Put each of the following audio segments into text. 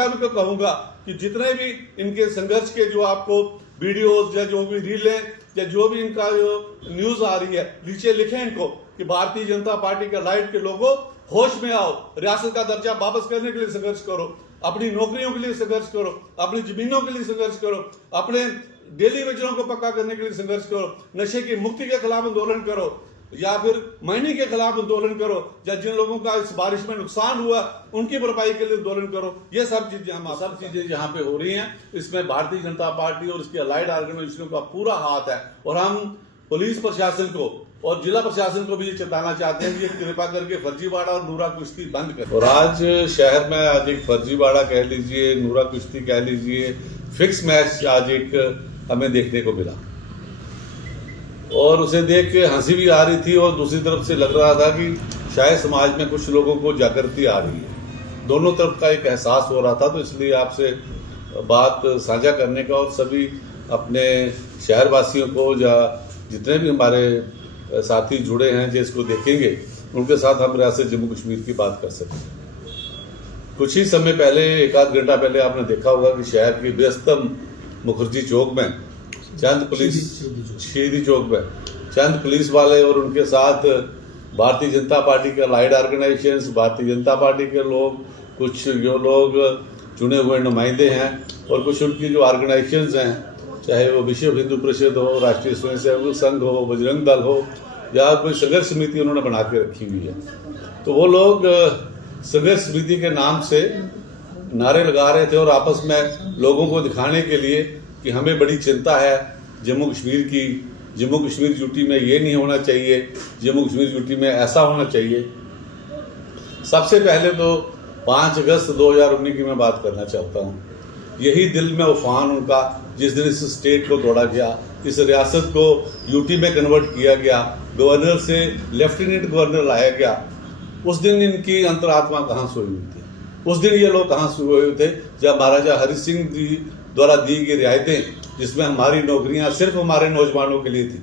उनका भी कहूंगा कि जितने भी इनके संघर्ष के जो आपको वीडियोस या जो भी रीलें या जो भी इनका जो न्यूज आ रही है, नीचे लिखें इनको कि भारतीय जनता पार्टी का लाइट के लोगों होश में आओ, रियासत का दर्जा वापस करने के लिए संघर्ष करो, अपनी नौकरियों के लिए संघर्ष करो, अपनी जमीनों के लिए संघर्ष करो, अपने डेली वेजरों को पक्का करने के लिए संघर्ष करो, नशे की मुक्ति के खिलाफ आंदोलन करो, या फिर माइनिंग के खिलाफ आंदोलन करो, या जिन लोगों का इस बारिश में नुकसान हुआ उनकी भरपाई के लिए आंदोलन करो। ये सब चीजें यहाँ पे हो रही हैं। इसमें भारतीय जनता पार्टी और इसके अलाइड ऑर्गेनाइजेशनों का पूरा हाथ है, और हम पुलिस प्रशासन को और जिला प्रशासन को भी ये चेताना चाहते हैं कि ये कृपा करके फर्जीवाड़ा और नूरा कुश्ती बंद करें। और आज शहर में आज एक फर्जीवाड़ा कह लीजिए, नूरा कुश्ती कह लीजिए, फिक्स मैच आज एक हमें देखने को मिला, और उसे देख के हंसी भी आ रही थी और दूसरी तरफ से लग रहा था कि शायद समाज में कुछ लोगों को जागृति आ रही है। दोनों तरफ का एक एहसास हो रहा था, तो इसलिए आपसे बात साझा करने का और सभी अपने शहरवासियों को या जितने भी हमारे साथी जुड़े हैं जो इसको देखेंगे उनके साथ हम रियासत जम्मू कश्मीर की बात कर सकते हैं। कुछ ही समय पहले, एक आध घंटा पहले आपने देखा होगा कि शहर के व्यस्तम मुखर्जी चौक में चंद पुलिस शहीदी चौक में चंद पुलिस वाले और उनके साथ भारतीय जनता पार्टी के allied organisations, Bharatiya Janata party के लोग, कुछ जो लोग चुने हुए नुमाइंदे हैं और कुछ उनकी जो ऑर्गेनाइजेशंस हैं, चाहे वो विश्व हिंदू परिषद हो, राष्ट्रीय स्वयंसेवक संघ हो, बजरंग दल हो, या कोई संघर्ष समिति उन्होंने बना के रखी हुई है, तो वो लोग संघर्ष समिति के नाम से नारे लगा रहे थे और आपस में लोगों को दिखाने के लिए कि हमें बड़ी चिंता है जम्मू कश्मीर की, जम्मू कश्मीर यूटी में ये नहीं होना चाहिए, जम्मू कश्मीर यूटी में ऐसा होना चाहिए। सबसे पहले तो 5 अगस्त 2019 की मैं बात करना चाहता हूँ। यही दिल में उफान उनका, जिस दिन इस स्टेट को तोड़ा गया, इस रियासत को यूटी में कन्वर्ट किया गया, गवर्नर से लेफ्टिनेंट गवर्नर लाया गया, उस दिन इनकी अंतरात्मा कहाँ सोई हुई थी? उस दिन ये लोग कहाँ सोए हुए थे जब महाराजा हरि सिंह जी द्वारा दी गई रियायतें, जिसमें हमारी नौकरियां सिर्फ हमारे नौजवानों के लिए थी,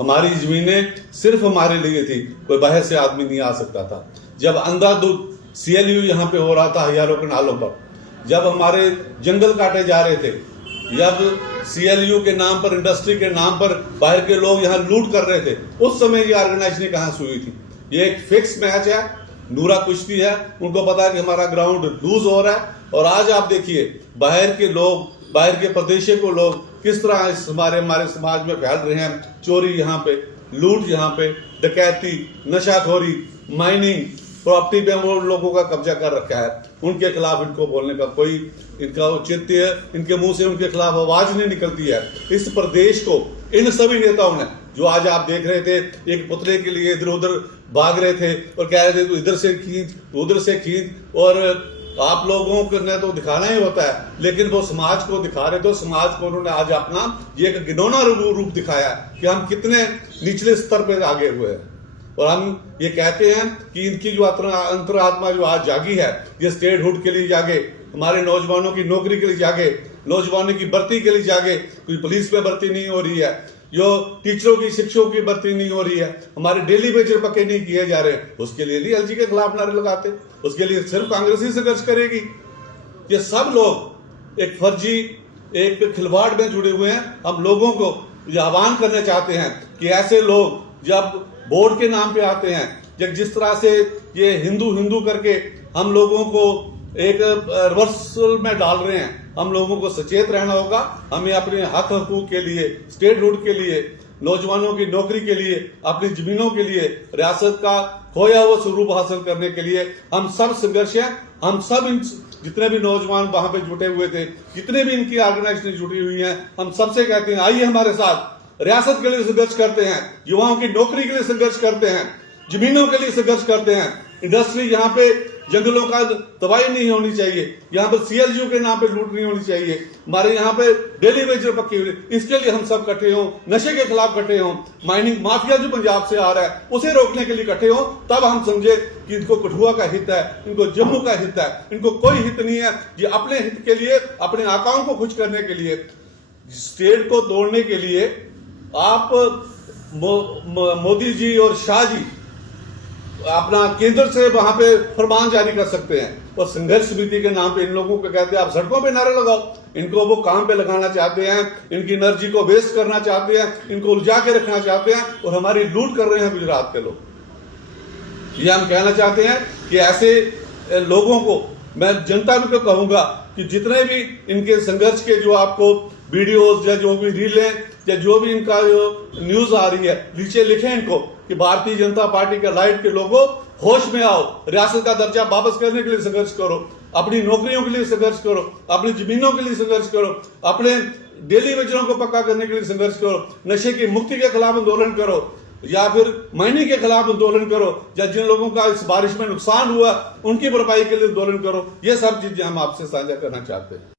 हमारी जमीनें सिर्फ हमारे लिए थी, कोई बाहर से आदमी नहीं आ सकता था। जब अंधाधुंध CLU यहाँ पे हो रहा था हजारों के नालों पर, जब हमारे जंगल काटे जा रहे थे, जब CLU के नाम पर, इंडस्ट्री के नाम पर बाहर के लोग यहाँ लूट कर रहे थे, उस समय ये ऑर्गेनाइजेशन कहाँ से हुई थी? ये एक फिक्स मैच है, नूरा कुश्ती है। उनको पता है कि हमारा ग्राउंड लूज हो रहा है, और आज आप देखिए बाहर के लोग, बाहर के प्रदेशों को लोग किस तरह इस हमारे समाज में फैल रहे हैं। चोरी यहाँ पे, लूट यहाँ पे, डकैती, नशाखोरी, माइनिंग, प्रॉपर्टी पे वो लोगों का कब्जा कर रखा है। उनके खिलाफ इनको बोलने का कोई इनका औचित्य है, इनके मुंह से उनके खिलाफ आवाज नहीं निकलती है। इस प्रदेश को इन सभी नेताओं ने, जो आज आप देख रहे थे एक पुतले के लिए इधर उधर भाग रहे थे और कह रहे थे इधर से खींच उधर से खींच, और आप लोगों को ने तो दिखाना ही होता है, लेकिन वो समाज को दिखा रहे थे। समाज को उन्होंने आज अपना ये एक घिनौना रूप दिखाया कि हम कितने निचले स्तर पर आगे हुए हैं। और हम ये कहते हैं कि इनकी जो अंतरात्मा जो आज जागी है, ये स्टेटहुड के लिए जागे, हमारे नौजवानों की नौकरी के लिए जागे, नौजवानों की भर्ती के लिए जागे। कोई पुलिस में भर्ती नहीं हो रही है, जो टीचरों की, शिक्षकों की भर्ती नहीं हो रही है, हमारे डेली वेजर पक्के नहीं किए जा रहे, उसके लिए LG के खिलाफ नारे लगाते, उसके लिए सिर्फ कांग्रेस ही संघर्ष करेगी। ये सब लोग एक फर्जी, एक खिलवाड़ में जुड़े हुए हैं। हम लोगों को ये आह्वान करना चाहते हैं कि ऐसे लोग जब वोट के नाम पे आते हैं, जब जिस तरह से ये हिंदू हिंदू करके हम लोगों को एक रिवर्सल में डाल रहे हैं, हम लोगों को सचेत रहना होगा। हमें अपने हक हकूक के लिए, स्टेटहुड के लिए, नौजवानों की नौकरी के लिए, अपनी जमीनों के लिए, रियासत का खोया हुआ स्वरूप हासिल करने के लिए हम सब संघर्ष हैं। हम सब जितने भी नौजवान वहां पे जुटे हुए थे, जितने भी इनकी ऑर्गेनाइजेशन जुटी हुई हैं, हम सबसे कहते हैं आइए हमारे साथ रियासत के लिए संघर्ष करते हैं, युवाओं की नौकरी के लिए संघर्ष करते हैं, जमीनों के लिए संघर्ष करते हैं। इंडस्ट्री यहाँ पे जंगलों का तबाही नहीं होनी चाहिए, यहाँ पर CLU के नाम पे लूट नहीं होनी चाहिए, हमारे यहाँ पे डेली वेजर पक्की हुई, इसके लिए हम सब इकट्ठे हों, नशे के खिलाफ इकट्ठे हों, माइनिंग माफिया जो पंजाब से आ रहा है उसे रोकने के लिए इकट्ठे हों। तब हम समझे कि इनको कठुआ का हित है, इनको जम्मू का हित है, इनको कोई हित नहीं है। ये अपने हित के लिए, अपने आकाओं को खुश करने के लिए, स्टेट को तोड़ने के लिए आप मोदी जी और शाह जी अपना केंद्र से वहां पे फरमान जारी कर सकते हैं। और संघर्ष समिति के नाम पे इन लोगों को कहते हैं आप सड़कों पे नारे लगाओ। इनको वो काम पे लगाना चाहते हैं, इनकी एनर्जी को वेस्ट करना चाहते हैं, इनको उलझा के रखना चाहते हैं और हमारी लूट कर रहे हैं गुजरात के लोग। ये हम कहना चाहते हैं कि ऐसे लोगों को मैं जनता भी कहूंगा कि जितने भी इनके संघर्ष के जो आपको वीडियोस या जो भी रीलें या जो भी इनका जो न्यूज आ रही है, नीचे लिखें इनको कि भारतीय जनता पार्टी के लाइट के लोगों होश में आओ, रियासत का दर्जा वापस करने के लिए संघर्ष करो, अपनी नौकरियों के लिए संघर्ष करो, अपनी जमीनों के लिए संघर्ष करो, अपने डेली वेजरों को पक्का करने के लिए संघर्ष करो, नशे की मुक्ति के खिलाफ आंदोलन करो, या फिर माइनिंग के खिलाफ आंदोलन करो, या जिन लोगों का इस बारिश में नुकसान हुआ उनकी भरपाई के लिए आंदोलन करो। ये सब चीजें हम आपसे साझा करना चाहते हैं।